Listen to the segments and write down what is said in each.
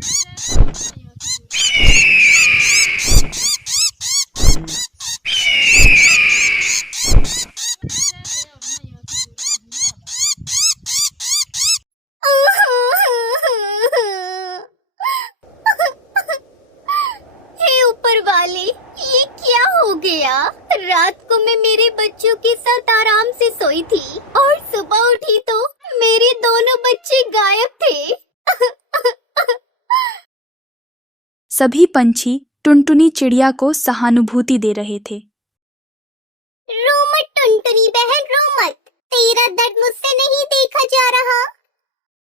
हे ऊपर वाले, ये क्या हो गया? रात को मैं मेरे बच्चों के साथ आराम से सोई थी और सुबह उठी तो मेरे दोनों बच्चे गायब थे। सभी पंछी टुनटुनी चिड़िया को सहानुभूति दे रहे थे। रो मत टुनटुनी बहन, रो मत। तेरा दर्द मुझसे नहीं देखा जा रहा।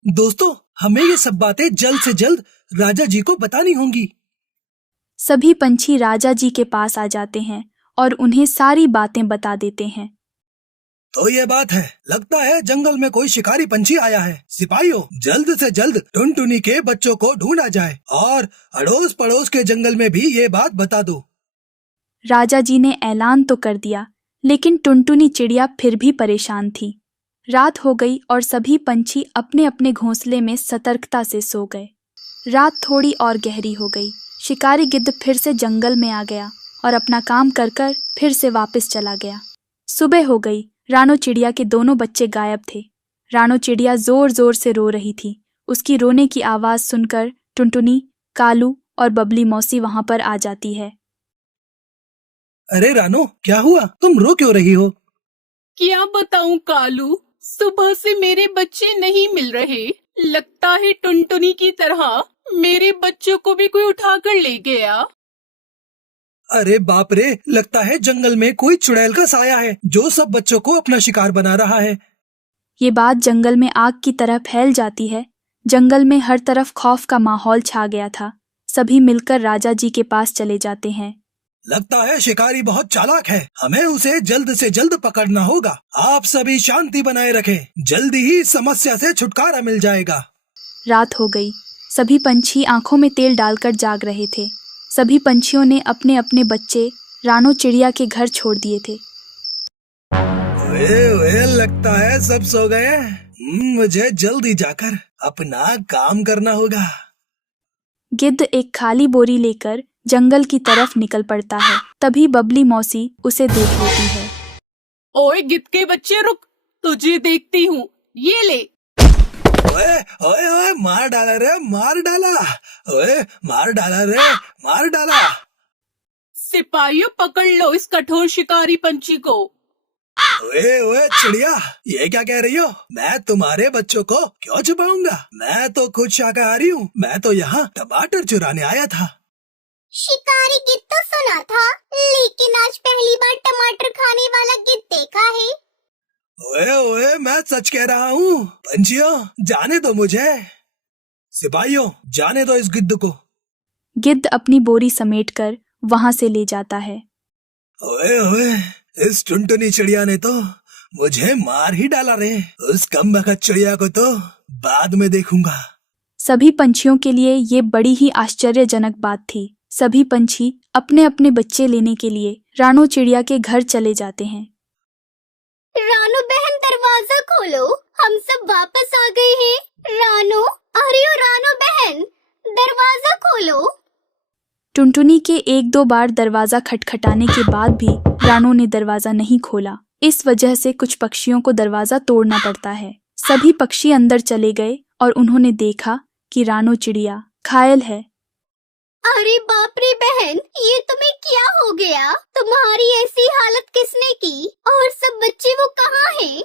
दोस्तों, हमें ये सब बातें जल्द से जल्द राजा जी को बतानी होंगी। सभी पंछी राजा जी के पास आ जाते हैं और उन्हें सारी बातें बता देते हैं। तो ये बात है, लगता है जंगल में कोई शिकारी पंछी आया है। सिपाहियों, जल्द से जल्द टुनटुनी के बच्चों को ढूंढा जाए और अड़ोस पड़ोस के जंगल में भी ये बात बता दो। राजा जी ने ऐलान तो कर दिया, लेकिन टुनटुनी चिड़िया फिर भी परेशान थी। रात हो गई और सभी पंछी अपने अपने घोंसले में सतर्कता से सो गए। रात थोड़ी और गहरी हो गई। शिकारी गिद्ध फिर से जंगल में आ गया और अपना काम कर कर फिर से वापस चला गया। सुबह हो गई। रानो चिड़िया के दोनों बच्चे गायब थे। रानो चिड़िया जोर जोर से रो रही थी। उसकी रोने की आवाज सुनकर टुनटुनी, कालू और बबली मौसी वहां पर आ जाती है। अरे रानो, क्या हुआ? तुम रो क्यों रही हो? क्या बताऊं कालू, सुबह से मेरे बच्चे नहीं मिल रहे। लगता है टुनटुनी की तरह मेरे बच्चों को भी कोई उठाकर ले गया। अरे बाप रे, लगता है जंगल में कोई चुड़ैल का साया है जो सब बच्चों को अपना शिकार बना रहा है। ये बात जंगल में आग की तरह फैल जाती है। जंगल में हर तरफ खौफ का माहौल छा गया था। सभी मिलकर राजा जी के पास चले जाते हैं। लगता है शिकारी बहुत चालाक है, हमें उसे जल्द से जल्द पकड़ना होगा। आप सभी शांति बनाए रखें, जल्दी ही समस्या से छुटकारा मिल जाएगा। रात हो गई। सभी पंछी आंखों में तेल डालकर जाग रहे थे। सभी पंछियों ने अपने अपने बच्चे रानो चिड़िया के घर छोड़ दिए थे। ओए, लगता है सब सो गए। मुझे जल्दी जाकर अपना काम करना होगा। गिद्ध एक खाली बोरी लेकर जंगल की तरफ निकल पड़ता है। तभी बबली मौसी उसे देख लेती है। ओए गिद्ध के बच्चे, रुक, तुझे देखती हूँ, ये ले। ओए ओए ओए, मार डाला रे, मार डाला। ओए, मार डाला रे, मार डाला। सिपाहियों, पकड़ लो इस कठोर शिकारी पंछी को। ओए ओए चिड़िया, ये क्या कह रही हो? मैं तुम्हारे बच्चों को क्यों छुपाऊंगा? मैं तो खुद शाकाहारी हूँ। मैं तो यहाँ टमाटर चुराने आया था। शिकारी गिद्ध तो सुना था, लेकिन आज पहली बार टमाटर खाने वाला गिद्ध देखा है। ओए ओए, मैं सच कह रहा हूँ। पंछियों, जाने दो मुझे। सिपाहियों, जाने दो इस गिद्ध को। गिद्ध अपनी बोरी समेटकर वहां से ले जाता है। ओए ओए, इस टुनटुनी चिड़िया ने तो मुझे मार ही डाला रे। उस कमबख्त चिड़िया को तो बाद में देखूंगा। सभी पंछियों के लिए ये बड़ी ही आश्चर्यजनक बात थी। सभी पंछी अपने अपने बच्चे लेने के लिए रानो चिड़िया के घर चले जाते हैं। रानो बहन, दरवाजा खोलो, हम सब वापस आ गए हैं। रानो, अरे ओ रानो बहन, दरवाजा खोलो। टुनटुनी के एक दो बार दरवाजा खटखटाने के बाद भी रानो ने दरवाजा नहीं खोला। इस वजह से कुछ पक्षियों को दरवाजा तोड़ना पड़ता है। सभी पक्षी अंदर चले गए और उन्होंने देखा कि रानो चिड़िया घायल है। अरे बाप रे बहन, ये तुम्हें क्या हो गया? तुम्हारी ऐसी हालत किसने की? और सब बच्चे वो कहाँ हैं?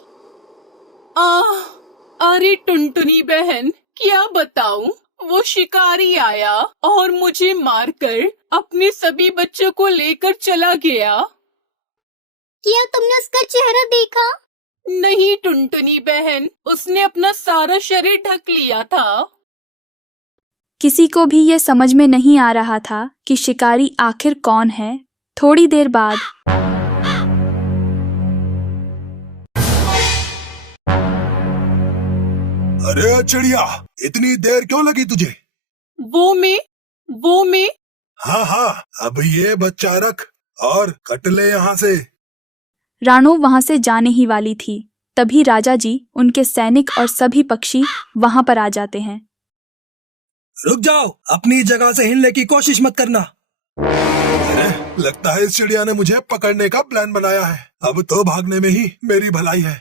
अरे टुनटुनी बहन, क्या बताऊं, वो शिकारी आया और मुझे मारकर अपने सभी बच्चों को लेकर चला गया। क्या तुमने उसका चेहरा देखा? नहीं टुनटुनी बहन, उसने अपना सारा शरीर ढक लिया था। किसी को भी ये समझ में नहीं आ रहा था कि शिकारी आखिर कौन है। थोड़ी देर बाद अरे चिड़िया, इतनी देर क्यों लगी तुझे? वो मैं। हाँ हाँ, अब ये बच्चा रख और कट ले यहाँ से। रानो वहां से जाने ही वाली थी। तभी राजा जी, उनके सैनिक और सभी पक्षी वहां पर आ जाते हैं। रुक जाओ, अपनी जगह से हिलने की कोशिश मत करना। अरे लगता है इस चिड़िया ने मुझे पकड़ने का प्लान बनाया है। अब तो भागने में ही मेरी भलाई है।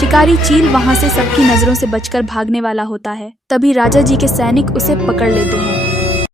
शिकारी चील वहाँ से सबकी नजरों से बचकर भागने वाला होता है। तभी राजा जी के सैनिक उसे पकड़ लेते हैं।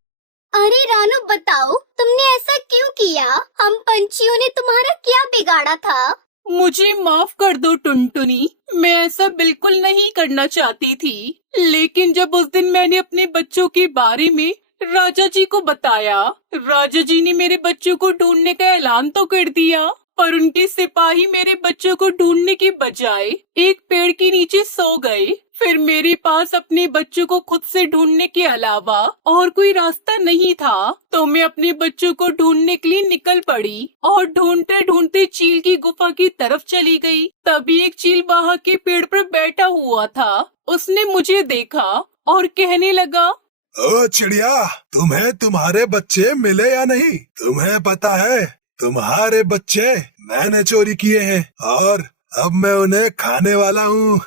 अरे रानू, बताओ तुमने ऐसा क्यों किया? हम पंछियों ने तुम्हारा क्या बिगाड़ा था? मुझे माफ कर दो टुनटुनी, मैं ऐसा बिल्कुल नहीं करना चाहती थी। लेकिन जब उस दिन मैंने अपने बच्चों के बारे में राजा जी को बताया, राजा जी ने मेरे बच्चों को ढूंढने का ऐलान तो कर दिया, पर उनके सिपाही मेरे बच्चों को ढूंढने के बजाय एक पेड़ के नीचे सो गए। फिर मेरे पास अपने बच्चों को खुद से ढूंढने के अलावा और कोई रास्ता नहीं था, तो मैं अपने बच्चों को ढूंढने के लिए निकल पड़ी और ढूंढते ढूंढते चील की गुफा की तरफ चली गई। तभी एक चील वहाँ के पेड़ पर बैठा हुआ था। उसने मुझे देखा और कहने लगा, ओ चिड़िया, तुम्हें तुम्हारे बच्चे मिले या नहीं? तुम्हें पता है तुम्हारे बच्चे मैंने चोरी किए हैं और अब मैं उन्हें खाने वाला हूँ।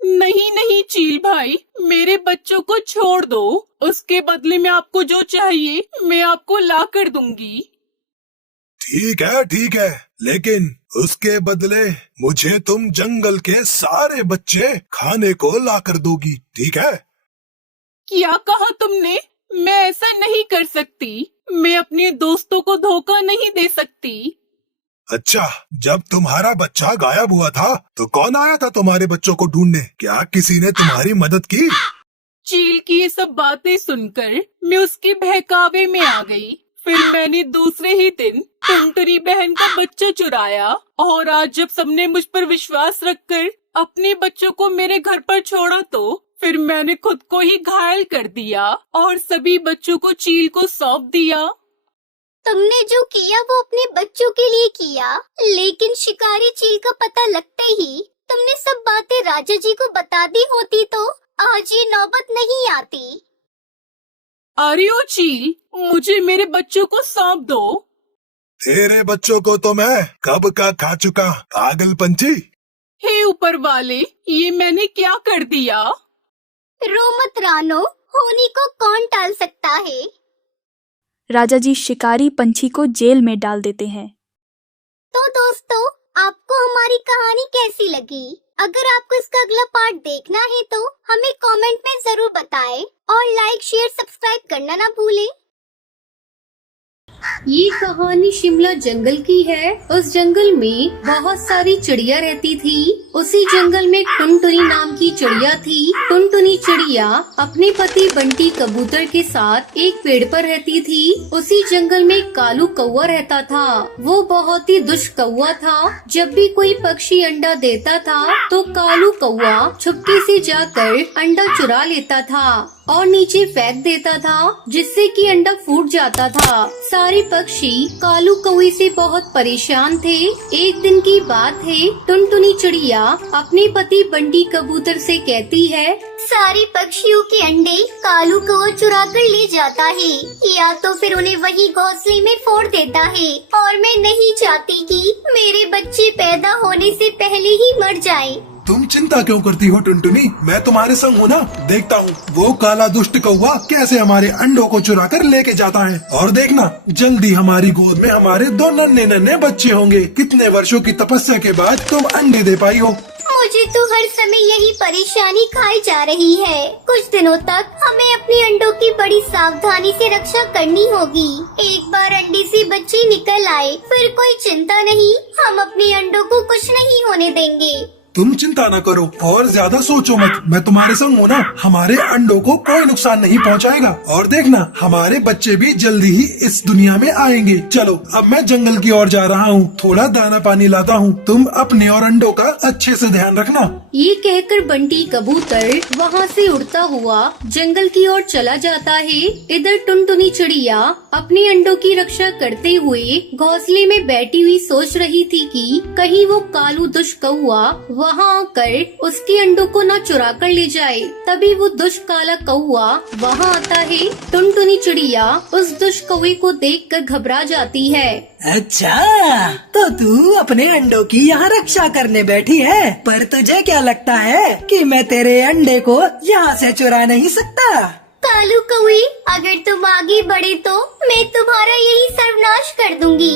नहीं नहीं चील भाई, मेरे बच्चों को छोड़ दो। उसके बदले में आपको जो चाहिए मैं आपको ला कर दूंगी। ठीक है, लेकिन उसके बदले मुझे तुम जंगल के सारे बच्चे खाने को ला कर दोगी, ठीक है? क्या कहा तुमने? मैं ऐसा नहीं कर सकती। मैं अपने दोस्तों को धोखा नहीं दे सकती। अच्छा, जब तुम्हारा बच्चा गायब हुआ था तो कौन आया था तुम्हारे बच्चों को ढूंढने? क्या किसी ने तुम्हारी मदद की? चील की ये सब बातें सुनकर मैं उसके बहकावे में आ गई। फिर मैंने दूसरे ही दिन टुनटुनी बहन का बच्चा चुराया और आज जब सबने मुझ पर विश्वास रखकर अपने बच्चों को मेरे घर पर छोड़ा तो फिर मैंने खुद को ही घायल कर दिया और सभी बच्चों को चील को सौंप दिया। तुमने जो किया वो अपने बच्चों के लिए किया, लेकिन शिकारी चील का पता लगते ही तुमने सब बातें राजा जी को बता दी होती तो आज ये नौबत नहीं आती। अरे ओ चील, मुझे मेरे बच्चों को सौंप दो। तेरे बच्चों को तो मैं कब का खा चुका, पागल पंछी। हे ऊपर वाले, ये मैंने क्या कर दिया? रो मत रानो, होनी को कौन टाल सकता है। राजा जी शिकारी पंछी को जेल में डाल देते हैं। तो दोस्तों, आपको हमारी कहानी कैसी लगी? अगर आपको इसका अगला पार्ट देखना है तो हमें कमेंट में जरूर बताएं और लाइक शेयर सब्सक्राइब करना ना भूलें। ये कहानी शिमला जंगल की है। उस जंगल में बहुत सारी चिड़िया रहती थी। उसी जंगल में टुनटुनी नाम की चिड़िया थी। टुनटुनी चिड़िया अपने पति बंटी कबूतर के साथ एक पेड़ पर रहती थी। उसी जंगल में कालू कौवा रहता था। वो बहुत ही दुष्ट कौवा था। जब भी कोई पक्षी अंडा देता था तो कालू कौवा छुपके से जाकर अंडा चुरा लेता था और नीचे फेंक देता था, जिससे कि अंडा फूट जाता था। सारे पक्षी कालू कौवे से बहुत परेशान थे। एक दिन की बात है, टुनटुनी चिड़िया अपने पति बंटी कबूतर से कहती है, सारे पक्षियों के अंडे कालू कौवा चुरा कर ले जाता है या तो फिर उन्हें वही घोंसले में फोड़ देता है और मैं नहीं चाहती कि मेरे बच्चे पैदा होने से पहले ही मर जाएं। तुम चिंता क्यों करती हो टुनटुनी? मैं तुम्हारे संग हूँ ना। देखता हूँ वो काला दुष्ट कौवा कैसे हमारे अंडों को चुरा कर लेके जाता है। और देखना, जल्दी हमारी गोद में हमारे 2 नन्हे नन्हे बच्चे होंगे। कितने वर्षों की तपस्या के बाद तुम अंडे दे पाई हो। मुझे तो हर समय यही परेशानी खाई जा रही है। कुछ दिनों तक हमें अपने अंडों की बड़ी सावधानी से रक्षा करनी होगी। एक बार अंडे से बच्चे निकल आए फिर कोई चिंता नहीं, हम अपने अंडों को कुछ नहीं होने देंगे। तुम चिंता न करो और ज्यादा सोचो मत, मैं तुम्हारे संग हूँ ना। हमारे अंडों को कोई नुकसान नहीं पहुँचाएगा। और देखना, हमारे बच्चे भी जल्दी ही इस दुनिया में आएंगे। चलो अब मैं जंगल की ओर जा रहा हूँ, थोड़ा दाना पानी लाता हूँ। तुम अपने और अंडों का अच्छे से ध्यान रखना। ये कहकर बंटी कबूतर वहाँ से उड़ता हुआ जंगल की ओर चला जाता है। इधर टुनटुनी चिड़िया अपने अंडों की रक्षा करते हुए घोंसले में बैठी हुई सोच रही थी कि कहीं वो कालू दुष्ट कौवा वहाँ आकर उसके अंडों को न चुरा कर ले जाए। तभी वो दुष्ट काला कौआ वहाँ आता है। टुनटुनी चिड़िया उस दुष्ट कौवे को देखकर घबरा जाती है। अच्छा, तो तू अपने अंडों की यहाँ रक्षा करने बैठी है, पर तुझे क्या लगता है कि मैं तेरे अंडे को यहाँ से चुरा नहीं सकता? कालू कौवे, अगर तुम आगे बढ़े तो मैं तुम्हारा यही सर्वनाश कर दूंगी।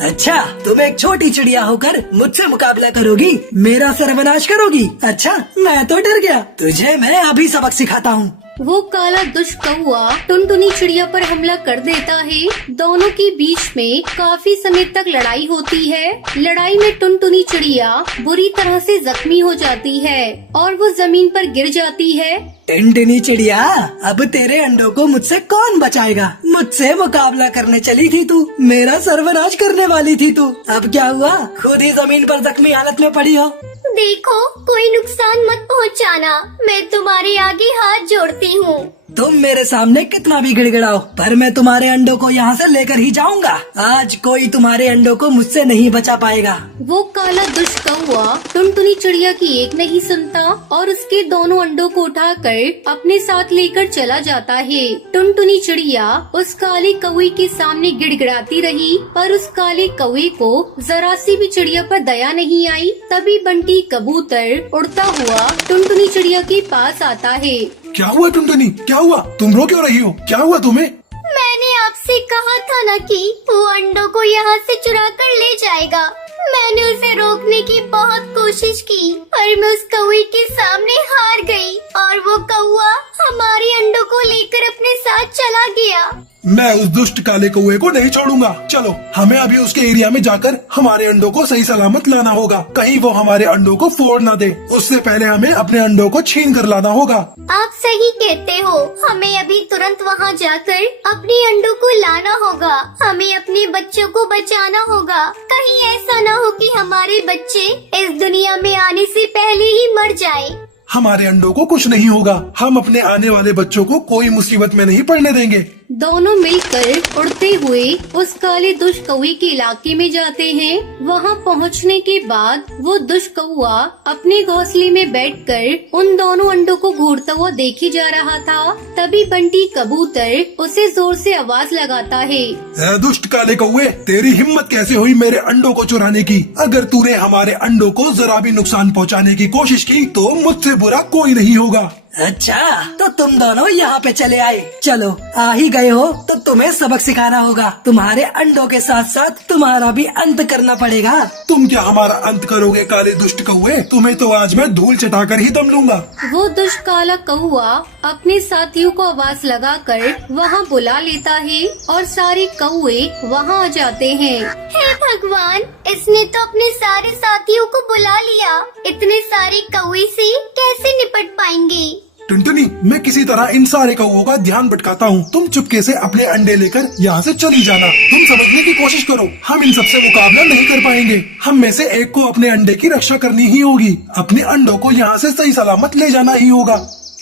अच्छा, तुम एक छोटी चिड़िया होकर मुझसे मुकाबला करोगी, मेरा सर्वनाश करोगी? अच्छा, मैं तो डर गया। तुझे मैं अभी सबक सिखाता हूँ। वो काला दुष्ट कौआ टुनटुनी चिड़िया पर हमला कर देता है। दोनों के बीच में काफी समय तक लड़ाई होती है। लड़ाई में टुनटुनी चिड़िया बुरी तरह से जख्मी हो जाती है और वो जमीन पर गिर जाती है। टुनटुनी चिड़िया, अब तेरे अंडों को मुझसे कौन बचाएगा? मुझसे मुकाबला करने चली थी तू, मेरा सर्वनाश करने वाली थी तू। अब क्या हुआ? खुद ही जमीन पर जख्मी हालत में पड़ी हो। देखो, कोई नुकसान मत पहुंचाना, मैं तुम्हारे आगे हाथ जोड़ती हूँ। तुम मेरे सामने कितना भी गिड़गिड़ाओ, पर मैं तुम्हारे अंडों को यहाँ से लेकर ही जाऊंगा। आज कोई तुम्हारे अंडों को मुझसे नहीं बचा पाएगा। वो काला दुष्ट कौआ टुनटुनी चिड़िया की एक नहीं सुनता और उसके दोनों अंडों को उठाकर अपने साथ लेकर चला जाता है। टुनटुनी चिड़िया उस काले कौवे के सामने गिड़गिड़ाती रही, पर उस काले कौवे को जरा सी भी चिड़िया पर दया नहीं आई। तभी बंटी कबूतर उड़ता हुआ टुनटुनी चिड़िया के पास आता है। क्या हुआ टुनटुनी, क्या हुआ? तुम रो क्यों रही हो? क्या हुआ तुम्हें? मैंने आपसे कहा था ना कि वो अंडों को यहाँ से चुरा कर ले जाएगा। मैंने उसे रोकने की बहुत कोशिश की, पर मैं उस कौवे के सामने हार गई और वो कौवा हमारे अंडों को लेकर अपने साथ चला गया। मैं उस दुष्ट काले कौवे को नहीं छोड़ूंगा। चलो, हमें अभी उसके एरिया में जाकर हमारे अंडों को सही सलामत लाना होगा। कहीं वो हमारे अंडों को फोड़ ना दे। उससे पहले हमें अपने अंडों को छीन कर लाना होगा। आप सही कहते हो, हमें अभी तुरंत वहाँ जाकर अपने अंडों को लाना होगा। हमें अपने बच्चों को बचाना होगा। कहीं ऐसा न हो कि हमारे बच्चे इस दुनिया में आने से पहले ही मर जाए। हमारे अंडों को कुछ नहीं होगा। हम अपने आने वाले बच्चों को कोई मुसीबत में नहीं पड़ने देंगे। दोनों मिलकर उड़ते हुए उस काले दुष्ट कौवे के इलाके में जाते हैं। वहाँ पहुँचने के बाद वो दुष्ट कौवा अपने घोंसले में बैठकर उन दोनों अंडों को घूरता हुआ देखे जा रहा था। तभी बंटी कबूतर उसे जोर से आवाज लगाता है। ए दुष्ट काले कौवे, तेरी हिम्मत कैसे हुई मेरे अंडों को चुराने की? अगर तूने हमारे अंडों को जरा भी नुकसान पहुँचाने की कोशिश की तो मुझसे बुरा कोई नहीं होगा। अच्छा, तो तुम दोनों यहाँ पे चले आए। चलो, आ ही गए हो तो तुम्हें सबक सिखाना होगा। तुम्हारे अंडों के साथ साथ तुम्हारा भी अंत करना पड़ेगा। तुम क्या हमारा अंत करोगे काले दुष्ट कौवे? तुम्हें तो आज मैं धूल चटाकर ही दम लूंगा। वो दुष्ट काला कौवा अपने साथियों को आवाज लगाकर वहाँ बुला लेता है और सारे कौवे वहाँ आ जाते हैं। हे भगवान, इसने तो अपने सारे साथियों को बुला लिया। इतने सारे कौवे से कैसे निपट पाएंगे? टुनटुनी, मैं किसी तरह इन सारे कौवों का ध्यान भटकाता हूँ। तुम चुपके से अपने अंडे लेकर यहाँ से चली जाना। तुम समझने की कोशिश करो, हम इन सबसे मुकाबला नहीं कर पाएंगे। हम में से एक को अपने अंडे की रक्षा करनी ही होगी। अपने अंडों को यहाँ से सही सलामत ले जाना ही होगा।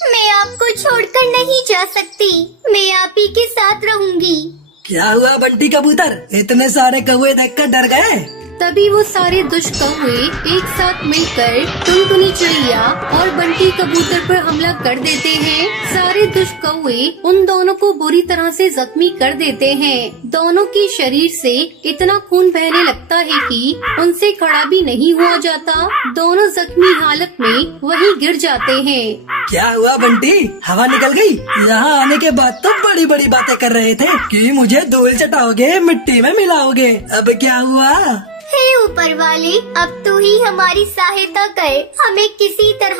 मैं आपको छोड़कर नहीं जा सकती, मैं आप ही के साथ रहूंगी। क्या हुआ बंटी कबूतर, इतने सारे कौवे देखकर डर गए? तभी वो सारे दुष्ट कौवे एक साथ मिलकर टुनटुनी चिड़िया और बंटी कबूतर पर हमला कर देते हैं। सारे दुष्ट कौवे उन दोनों को बुरी तरह से जख्मी कर देते हैं। दोनों के शरीर से इतना खून बहने लगता है कि उनसे खड़ा भी नहीं हुआ जाता। दोनों जख्मी हालत में वहीं गिर जाते हैं। क्या हुआ बंटी, हवा निकल गई? यहाँ आने के बाद तो बड़ी बड़ी बातें कर रहे थे कि मुझे धूल चटाओगे, मिट्टी में मिलाओगे। अब क्या हुआ? हे ऊपर वाले, अब तू ही हमारी सहायता कर। हमें किसी तरह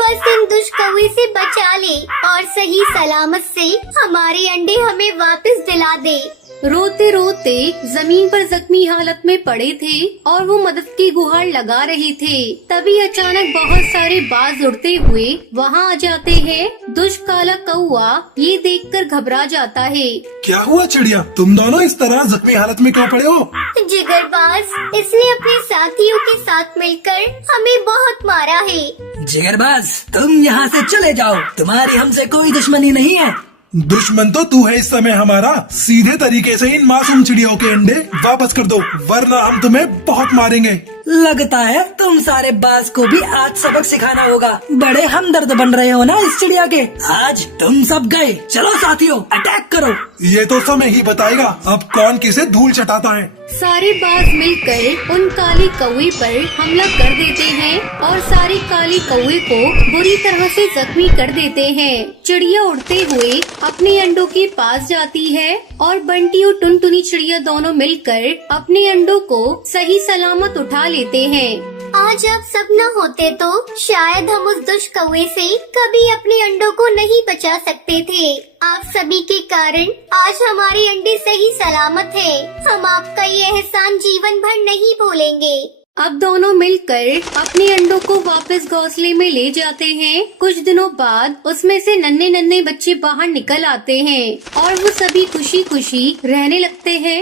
बस इन दुष्ट कौवे से बचा ले और सही सलामत से हमारे अंडे हमें वापस दिला दे। रोते रोते जमीन पर जख्मी हालत में पड़े थे और वो मदद की गुहार लगा रहे थे। तभी अचानक बहुत सारे बाज उड़ते हुए वहाँ आ जाते हैं। दुष्ट काला कौवा ये देखकर घबरा जाता है। क्या हुआ चिड़िया, तुम दोनों इस तरह जख्मी हालत में क्यों पड़े हो? जिगरबाज, इसने अपने साथियों के साथ मिलकर हमें बहुत मारा है। जिगरबाज, तुम यहाँ से चले जाओ, तुम्हारी हमसे कोई दुश्मनी नहीं है। दुश्मन तो तू है इस समय हमारा। सीधे तरीके से इन मासूम चिड़ियों के अंडे वापस कर दो, वरना हम तुम्हें बहुत मारेंगे। लगता है तुम सारे बाज को भी आज सबक सिखाना होगा। बड़े हमदर्द बन रहे हो ना इस चिड़िया के। आज तुम सब गए, चलो साथियों अटैक करो। ये तो समय ही बताएगा अब कौन किसे धूल चटाता है। सारे बाज मिलकर उन काले कौवे पर हमला कर देते हैं और सारे काले कौवे को बुरी तरह से जख्मी कर देते हैं। चिड़िया उड़ते हुए अपने अंडों के पास जाती है और बंटी और टुनटुनी चिड़िया दोनों मिलकर अपने अंडों को सही सलामत उठा लेते हैं। आज आप सब न होते तो शायद हम उस दुष्ट कौवे से कभी अपने अंडों को नहीं बचा सकते थे। आप सभी के कारण आज हमारे अंडे सही सलामत हैं। हम आपका ये एहसान जीवन भर नहीं भूलेंगे। अब दोनों मिलकर अपने अंडों को वापस घोंसले में ले जाते हैं। कुछ दिनों बाद उसमें से नन्हे नन्हे बच्चे बाहर निकल आते हैं और वो सभी खुशी खुशी रहने लगते हैं।